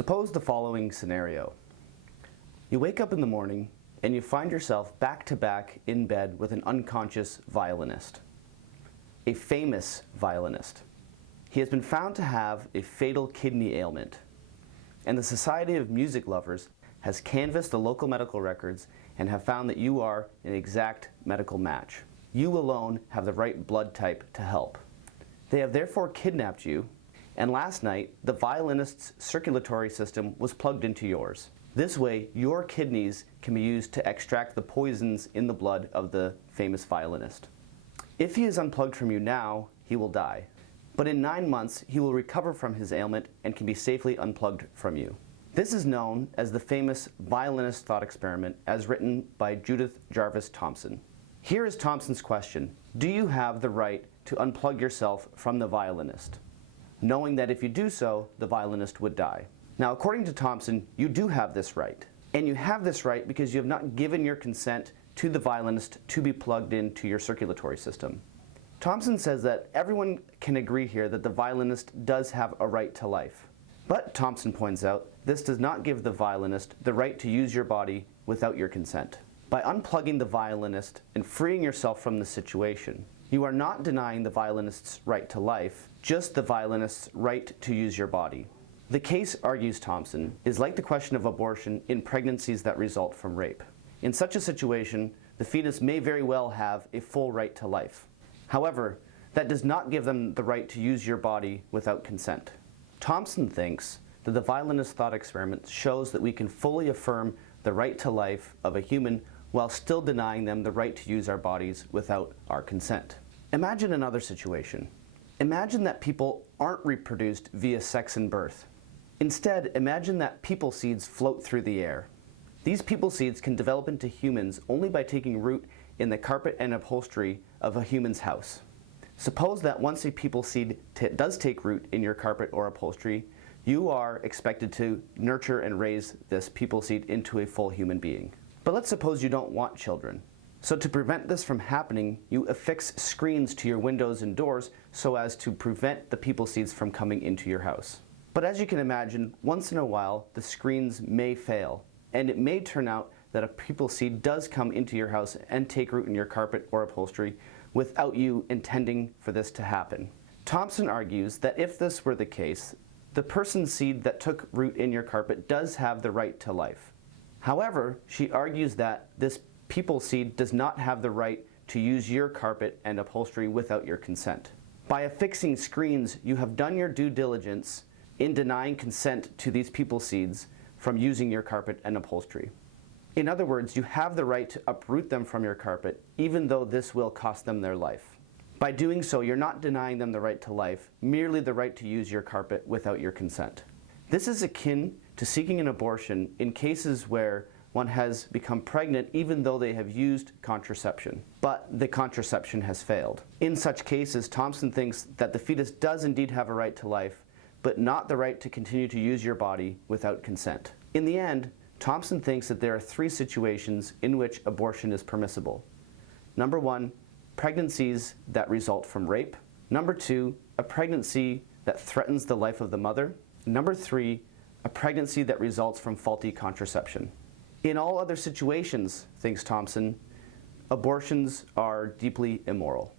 Suppose the following scenario. You wake up in the morning and you find yourself back to back in bed with an unconscious violinist. A famous violinist. He has been found to have a fatal kidney ailment, and the Society of Music Lovers has canvassed the local medical records and have found that you are an exact medical match. You alone have the right blood type to help. They have therefore kidnapped you, and last night the violinist's circulatory system was plugged into yours. This way, your kidneys can be used to extract the poisons in the blood of the famous violinist. If he is unplugged from you now, he will die. But in 9 months, he will recover from his ailment and can be safely unplugged from you. This is known as the famous violinist thought experiment, as written by Judith Jarvis Thomson. Here is Thomson's question: do you have the right to unplug yourself from the violinist, knowing that if you do so, the violinist would die? Now, according to Thomson, you do have this right. And you have this right because you have not given your consent to the violinist to be plugged into your circulatory system. Thomson says that everyone can agree here that the violinist does have a right to life. But, Thomson points out, this does not give the violinist the right to use your body without your consent. By unplugging the violinist and freeing yourself from the situation, you are not denying the violinist's right to life, just the violinist's right to use your body. The case, argues Thomson, is like the question of abortion in pregnancies that result from rape. In such a situation, the fetus may very well have a full right to life. However, that does not give them the right to use your body without consent. Thomson thinks that the violinist thought experiment shows that we can fully affirm the right to life of a human while still denying them the right to use our bodies without our consent. Imagine another situation. Imagine that people aren't reproduced via sex and birth. Instead, imagine that people seeds float through the air. These people seeds can develop into humans only by taking root in the carpet and upholstery of a human's house. Suppose that once a people seed does take root in your carpet or upholstery, you are expected to nurture and raise this people seed into a full human being. But let's suppose you don't want children. So to prevent this from happening, you affix screens to your windows and doors so as to prevent the people seeds from coming into your house. But as you can imagine, once in a while, the screens may fail, and it may turn out that a people seed does come into your house and take root in your carpet or upholstery without you intending for this to happen. Thomson argues that if this were the case, the person's seed that took root in your carpet does have the right to life. However, she argues that this people seed does not have the right to use your carpet and upholstery without your consent. By affixing screens, you have done your due diligence in denying consent to these people seeds from using your carpet and upholstery. In other words, you have the right to uproot them from your carpet, even though this will cost them their life. By doing so, you're not denying them the right to life, merely the right to use your carpet without your consent. This is akin to seeking an abortion in cases where one has become pregnant even though they have used contraception, but the contraception has failed. In such cases, Thomson thinks that the fetus does indeed have a right to life, but not the right to continue to use your body without consent. In the end, Thomson thinks that there are 3 situations in which abortion is permissible. Number 1, pregnancies that result from rape. Number 2, a pregnancy that threatens the life of the mother. Number 3, a pregnancy that results from faulty contraception. In all other situations, thinks Thomson, abortions are deeply immoral.